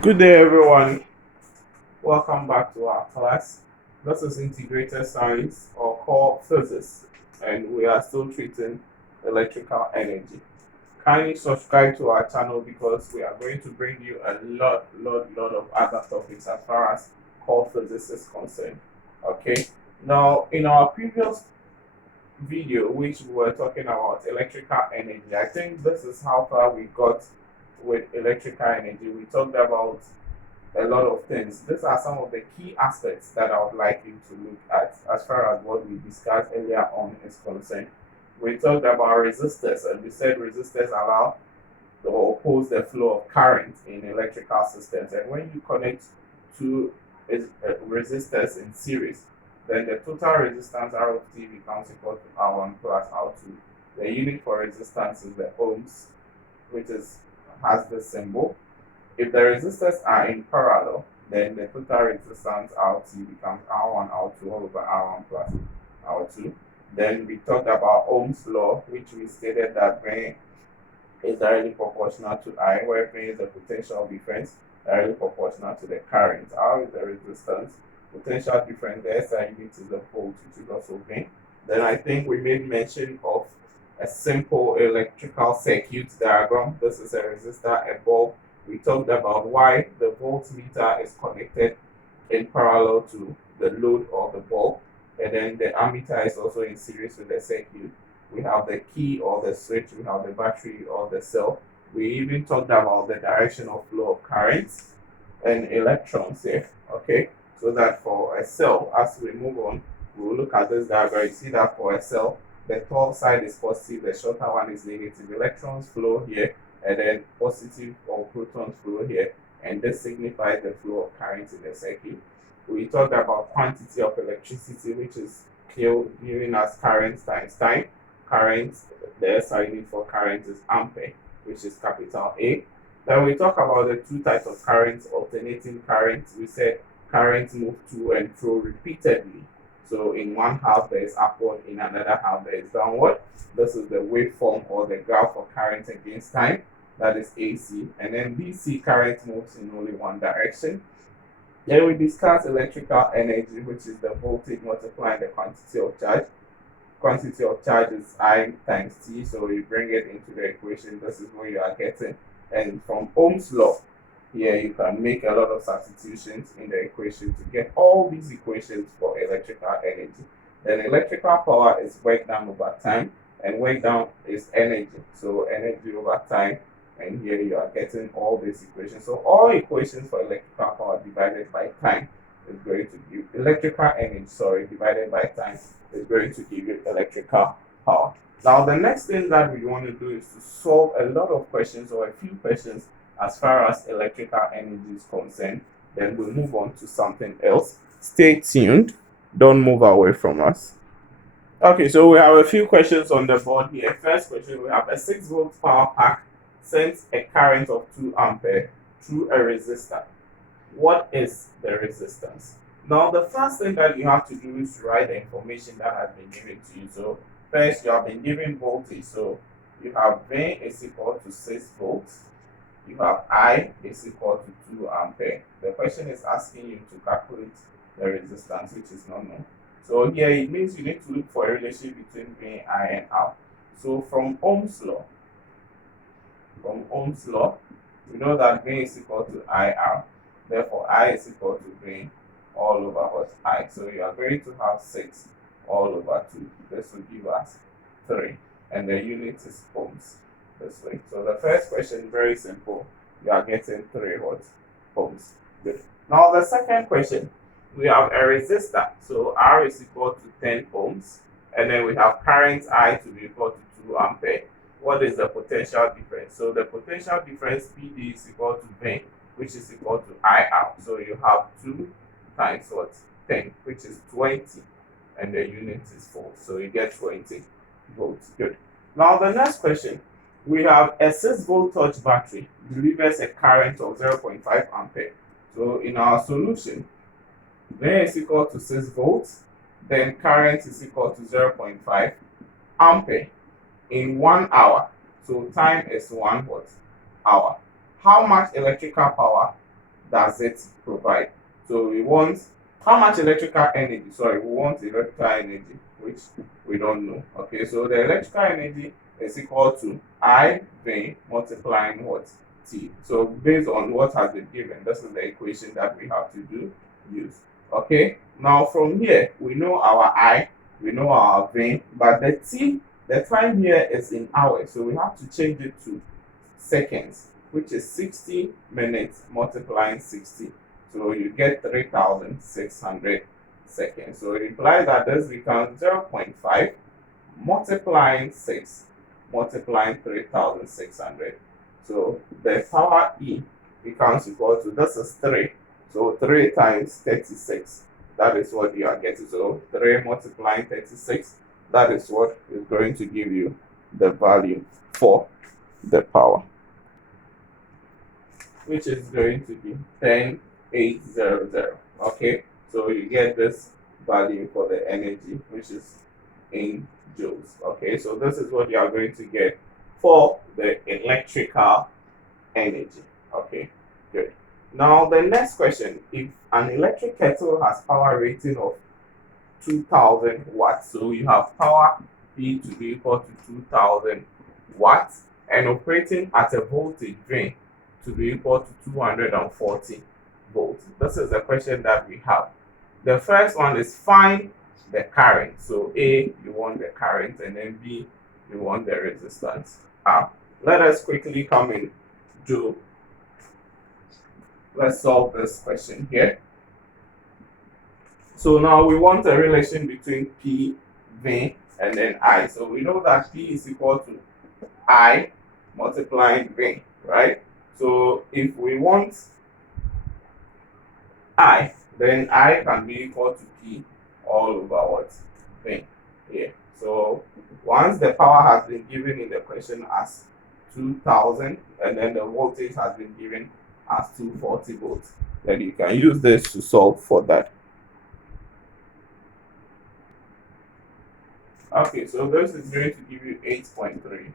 Good day, everyone. Welcome back to our class. This is Integrated Science or core physics, and we are still treating electrical energy. Kindly subscribe to our channel because we are going to bring you a lot of other topics as far as core physics is concerned. Okay. Now, in our previous video, which we were talking about electrical energy, I think this is how far we got with electrical energy. We talked about a lot of things. These are some of the key aspects that I would like you to look at as far as what we discussed earlier on is concerned. We talked about resistors, and we said resistors allow or oppose the flow of current in electrical systems. And when you connect two resistors in series, then the total resistance R of T becomes equal to R1 plus R2. The unit for resistance is the ohms, which has the symbol. If the resistors are in parallel, then the total resistance RT becomes R1 R2 all over R1 plus R2. Then we talked about Ohm's law, which we stated that V is directly proportional to I, where V is the potential difference, directly proportional to the current. R is the resistance, potential difference, the SI unit is the volt, which is also V. Then I think we made mention of a simple electrical circuit diagram. This is a resistor, a bulb. We talked about why the voltmeter is connected in parallel to the load of the bulb, and then the ammeter is also in series with the circuit. We have the key or the switch, we have the battery or the cell. We even talked about the direction of flow of currents and electrons here. Okay, so that for a cell, as we move on, we will look at this diagram. You see that for a cell, the tall side is positive, the shorter one is negative. Electrons flow here, and then positive or protons flow here, and this signifies the flow of current in the circuit. We talked about quantity of electricity, which is given as current times time. Current, the SI unit for current is ampere, which is capital A. Then we talk about the two types of currents, alternating currents. We said currents move to and fro repeatedly. So in one half there is upward, in another half there is downward. This is the waveform or the graph for current against time. That is AC. And then DC current moves in only one direction. Then we discuss electrical energy, which is the voltage multiplying the quantity of charge. Quantity of charge is I times T, so you bring it into the equation. This is what you are getting. And from Ohm's law, here you can make a lot of substitutions in the equation to get all these equations for electrical energy. Then electrical power is work done over time, and work done is energy. So energy over time, and here you are getting all these equations. So all equations for electrical power divided by time is going to give electrical energy, divided by time is going to give you electrical power. Now the next thing that we want to do is to solve a lot of questions or a few questions as far as electrical energy is concerned. Then we'll move on to something else. Stay tuned. Don't move away from us. Okay, so we have a few questions on the board here. First question, we have a 6-volt power pack sends a current of 2 ampere through a resistor. What is the resistance? Now, the first thing that you have to do is to write the information that has been given to you. So, first, you have been given voltage. So, you have V is equal to 6 volts. You have I is equal to 2 ampere. The question is asking you to calculate the resistance, which is not known. So, here it means you need to look for a relationship between V, I, and R. So, from Ohm's law, we know that V is equal to IR. Therefore, I is equal to V all over what I. So you are going to have 6 all over 2. This will give us 3. And the unit is ohms this way. So the first question, very simple. You are getting 3 what? Ohms. Good. Now the second question, we have a resistor. So R is equal to 10 ohms. And then we have current I to be equal to 2 ampere. What is the potential difference? So the potential difference PD is equal to V, which is equal to IR. So you have 2 times what? 10, which is 20, and the unit is volts. So you get 20 volts. Good. Now the next question, we have a 6-volt touch battery delivers a current of 0.5 ampere. So in our solution, V is equal to 6 volts, then current is equal to 0.5 ampere in 1 hour. So time is 1 hour. How much electrical power does it provide? So we want how much electrical energy? Sorry, we want electrical energy, which we don't know. Okay, so the electrical energy is equal to I V multiplying what? T. So based on what has been given, this is the equation that we have to use. Okay, now from here we know our I, we know our V, but the T, the time here is in hours, so we have to change it to seconds, which is 60 minutes multiplying 60. So you get 3,600 seconds. So it implies that this becomes 0.5 multiplying 6 multiplying 3,600. So the power E becomes equal to, this is 3. So 3 times 36. That is what you are getting. So 3 multiplying 36. That is what is going to give you the value for the power, which is going to be 10,800. Okay, so you get this value for the energy, which is in joules. Okay, so this is what you are going to get for the electrical energy. Okay, good. Now the next question: if an electric kettle has power rating of 2,000 watts, so you have power P to be equal to 2,000 watts and operating at a voltage drain to be equal to 240 volts. This is the question that we have. The first one is find the current. So A, you want the current, and then B, you want the resistance. Let us quickly come in do. Let's solve this question here. So now we want a relation between P, V, and then I. So we know that P is equal to I multiplying V, right? So if we want I, then I can be equal to P all over what? V here. So once the power has been given in the question as 2,000 and then the voltage has been given as 240 volts, then you can use this to solve for that. Okay, so this is going to give you 8.3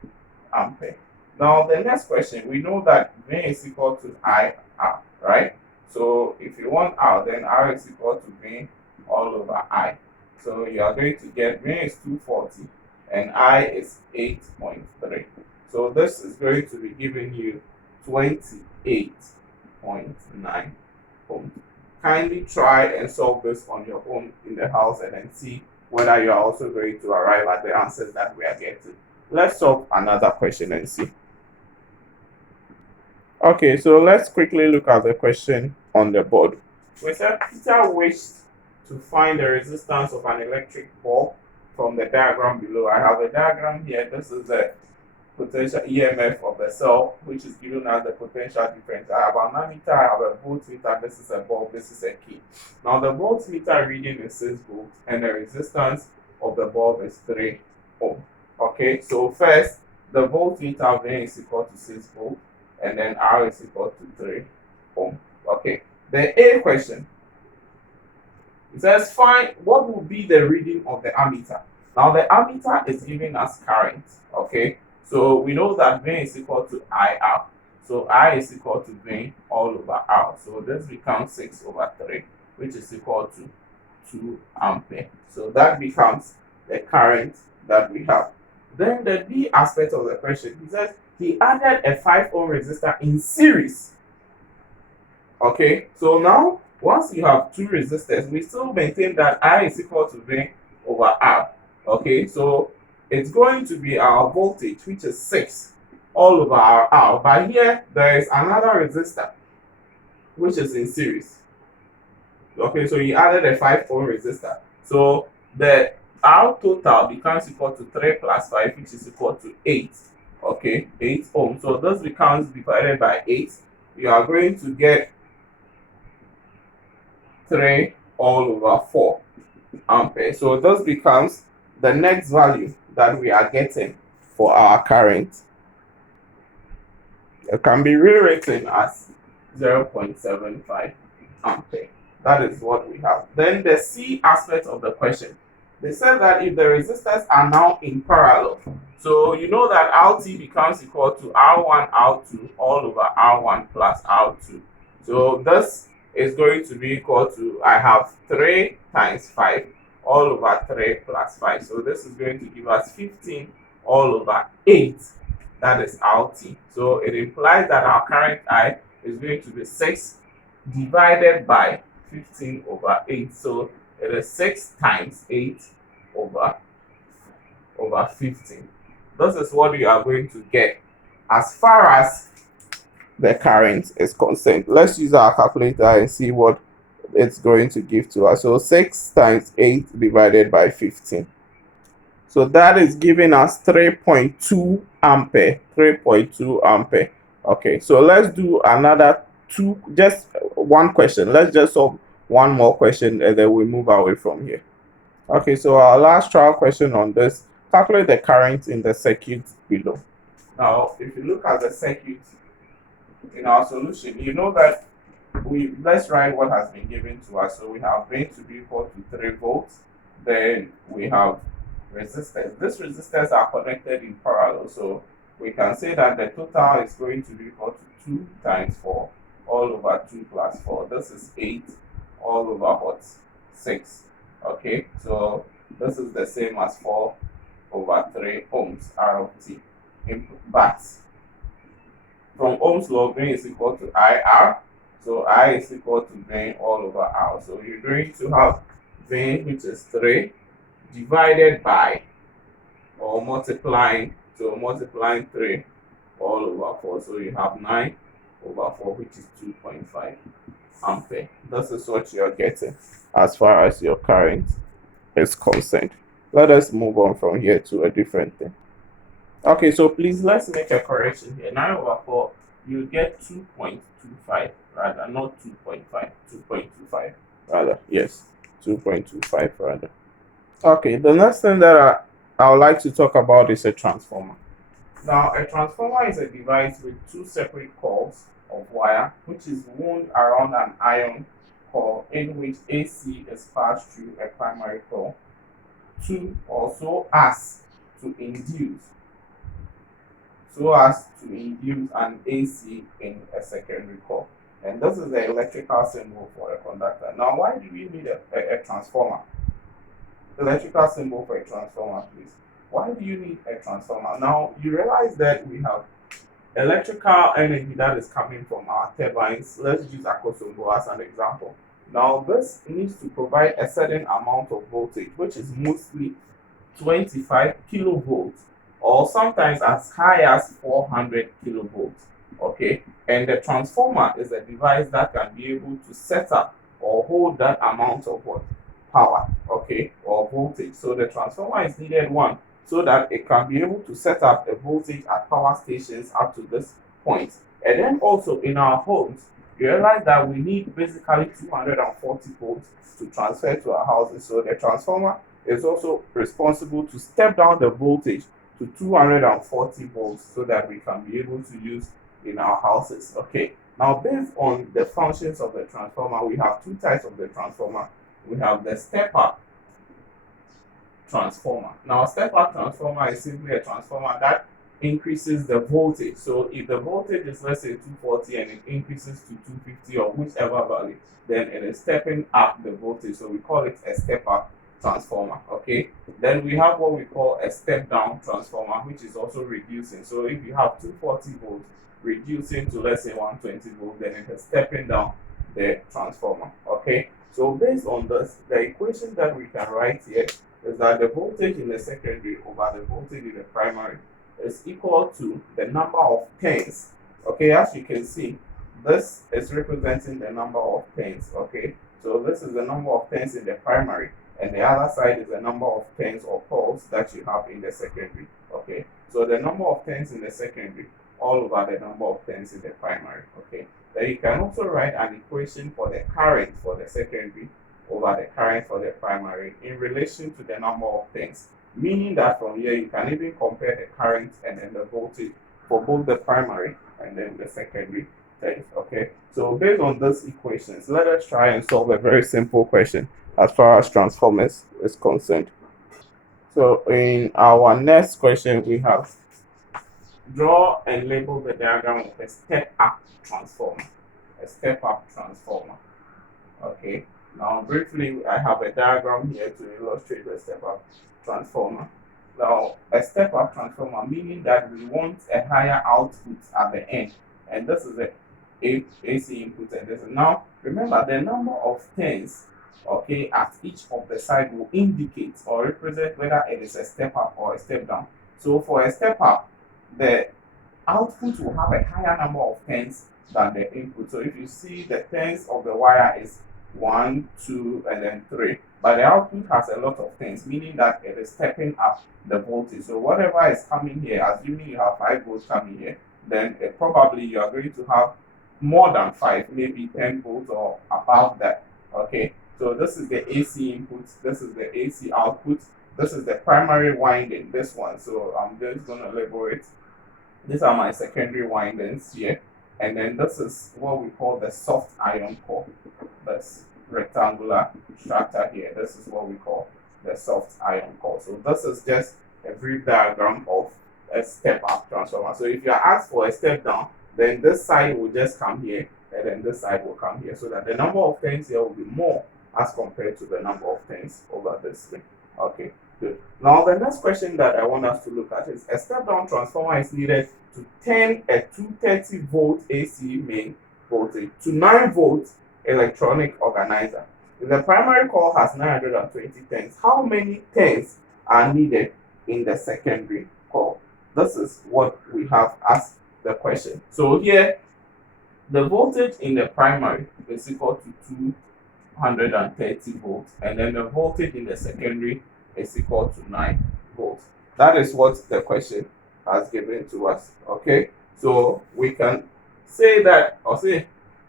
ampere. Now the next question, we know that V is equal to I R, right? So if you want R, then R is equal to V all over I. So you are going to get V is 240 and I is 8.3. So this is going to be giving you 28.9 ohms. Kindly try and solve this on your own in the house and then see whether you are also going to arrive at the answers that we are getting. Let's solve another question and see. Okay, so let's quickly look at the question on the board. We said Peter wished to find the resistance of an electric bulb from the diagram below. I have a diagram here. This is the potential EMF of the cell, which is given as the potential difference. I have an ammeter, I have a voltmeter, this is a bulb, this is a key. Now the voltmeter reading is 6 volts and the resistance of the bulb is 3 ohm. Okay, so first the voltmeter V is equal to 6 volts and then R is equal to 3 ohm. Okay, the A question, it says find what will be the reading of the ammeter. Now the ammeter is giving us current. Okay, so we know that V is equal to IR. So I is equal to V all over R. So this becomes 6 over 3, which is equal to 2 ampere. So that becomes the current that we have. Then the B aspect of the question, he says he added a 5 ohm resistor in series. Okay, so now once you have 2 resistors, we still maintain that I is equal to V over R. Okay, so it's going to be our voltage, which is 6 all over our R. But here there is another resistor which is in series. Okay, so he added a 5 ohm resistor. So the R total becomes equal to 3 plus 5, which is equal to 8. Okay, 8 ohm. So this becomes divided by 8. You are going to get 3 all over 4 ampere. So this becomes the next value that we are getting for our current. It can be rewritten as 0.75 ampere. That is what we have. Then the C aspect of the question. They said that if the resistors are now in parallel, so you know that RT becomes equal to R1, R2 all over R1 plus R2. So this is going to be equal to, I have 3 times 5 all over 3 plus 5. So this is going to give us 15 all over 8. That is our T. So it implies that our current I is going to be 6 divided by 15 over 8. So it is 6 times 8 over 15. This is what you are going to get as far as the current is concerned. Let's use our calculator and see what it's going to give to us. So 6 times 8 divided by 15. So that is giving us 3.2 ampere. 3.2 ampere. Okay, so let's do another two, just one question. Let's just solve one more question and then we move away from here. Okay, so our last trial question on this, calculate the current in the circuit below. Now, if you look at the circuit in our solution, you know that let's write what has been given to us. So we have V to be equal to 3 volts. Then we have resistors. These resistors are connected in parallel. So we can say that the total is going to be equal to 2 times 4 all over 2 plus 4. This is 8 all over what? 6. Okay, so this is the same as 4 over 3 ohms R of T. But from Ohm's law, V is equal to IR. So I is equal to V all over R. So you're going to have V, which is 3, divided by or multiplying. So multiplying 3 all over 4. So you have 9 over 4, which is 2.5 ampere. This is what you're getting as far as your current is concerned. Let us move on from here to a different thing. Okay, so please let's make a correction here. 9 over 4, you get 2.25 rather, not 2.5, 2.25 rather. Yes, 2.25 rather. Okay, the next thing that I would like to talk about is a transformer. Now, a transformer is a device with 2 separate coils of wire, which is wound around an iron core in which AC is passed through a primary coil to also as to induce an AC in a secondary coil. And this is the electrical symbol for a conductor. Now, why do we need a transformer? Electrical symbol for a transformer, please. Why do you need a transformer? Now, you realize that we have electrical energy that is coming from our turbines. Let's use Akosombo as an example. Now, this needs to provide a certain amount of voltage, which is mostly 25 kilovolts, or sometimes as high as 400 kilovolts. Okay, and the transformer is a device that can be able to set up or hold that amount of what? Power, okay, or voltage. So the transformer is needed, one, so that it can be able to set up a voltage at power stations up to this point. And then also in our homes, you realize that we need basically 240 volts to transfer to our houses. So the transformer is also responsible to step down the voltage to 240 volts so that we can be able to use in our houses. Okay, now based on the functions of the transformer, we have 2 types of the transformer. We have the step-up transformer. Now, step-up transformer is simply a transformer that increases the voltage. So if the voltage is, let's say, 240 and it increases to 250 or whichever value, then it is stepping up the voltage. So we call it a step-up transformer. Okay, then we have what we call a step-down transformer, which is also reducing. So if you have 240 volts reducing to, let's say, 120 volts, then it is stepping down the transformer. Okay, so based on this, the equation that we can write here is that the voltage in the secondary over the voltage in the primary is equal to the number of turns. Okay, as you can see, this is representing the number of turns. Okay, so this is the number of turns in the primary, and the other side is the number of turns or poles that you have in the secondary. Okay, so the number of turns in the secondary all over the number of turns in the primary. Okay, then you can also write an equation for the current for the secondary over the current for the primary in relation to the number of turns, meaning that from here you can even compare the current and then the voltage for both the primary and then the secondary turns. Okay, so based on these equations, let us try and solve a very simple question as far as transformers is concerned. So in our next question, we have draw and label the diagram of a step-up transformer. a step-up transformer. Okay, now briefly, I have a diagram here to illustrate the step-up transformer. Now, a step-up transformer meaning that we want a higher output at the end, and this is the AC input, and this is now remember the number of turns, okay, at each of the side will indicate or represent whether it is a step up or a step down. So for a step up, the output will have a higher number of turns than the input. So if you see the turns of the wire is 1, 2, and then 3, but the output has a lot of turns, meaning that it is stepping up the voltage. So whatever is coming here, assuming you have 5 volts coming here, then probably you are going to have more than 5, maybe 10 volts or above that. Okay, so this is the AC input, this is the AC output, this is the primary winding, this one. So I'm just going to label it. These are my secondary windings here, and then this is what we call the soft iron core. This rectangular structure here, this is what we call the soft iron core. So this is just a brief diagram of a step-up transformer. So if you are asked for a step down, then this side will just come here, and then this side will come here, so that the number of turns here will be more as compared to the number of turns over this thing. Okay, good. Now the next question that I want us to look at is a step-down transformer is needed to turn a 230 volt AC main voltage to 9 volt electronic organizer. If the primary coil has 920 turns, how many turns are needed in the secondary coil? This is what we have as the question. So here, the voltage in the primary is equal to 230 volts, and then the voltage in the secondary is equal to 9 volts. That is what the question has given to us. Okay, so we can say that, or say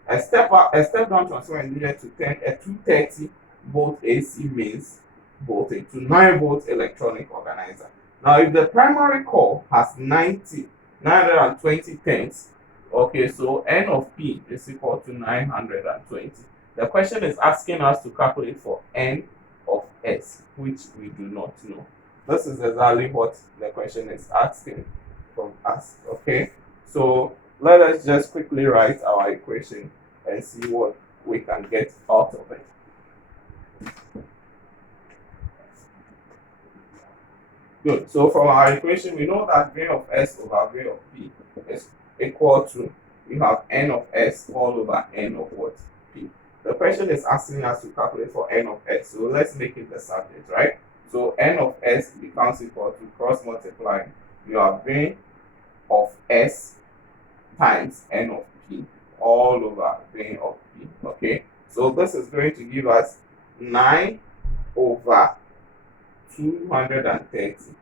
a step down transformer is needed to turn a 230 volt AC mains voltage to 9 volt electronic organizer. Now, if the primary coil has 920 turns, okay, so N of P is equal to 920. The question is asking us to calculate for N of S, which we do not know. This is exactly what the question is asking from us. Okay, so let us just quickly write our equation and see what we can get out of it. Good. So from our equation, we know that V of S over V of P is equal to, we have N of S all over N of what? P. The question is asking us to calculate for N of S. So let's make it the subject, right? So N of S becomes equal to cross multiplying. You have V of S times N of P all over V of P. Okay. So this is going to give us 9 over 230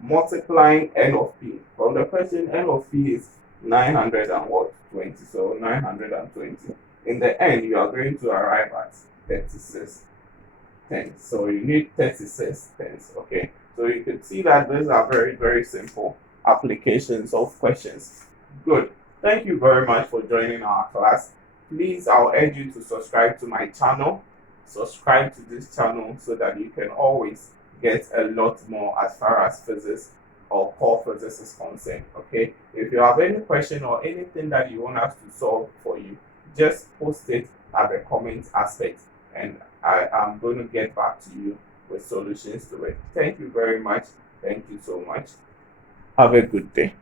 multiplying N of P. From the question, N of P is 920. So 920. In the end, you are going to arrive at 36 tenths. So you need 36 tenths. Okay. So you can see that these are very, very simple applications of questions. Good. Thank you very much for joining our class. Please, I'll urge you to subscribe to my channel. Subscribe to this channel so that you can always get a lot more as far as physics or core physics is concerned. Okay, if you have any question or anything that you want us to solve for you, just post it at the comment aspect, and I am going to get back to you with solutions to it. Thank you very much. Thank you so much. Have a good day.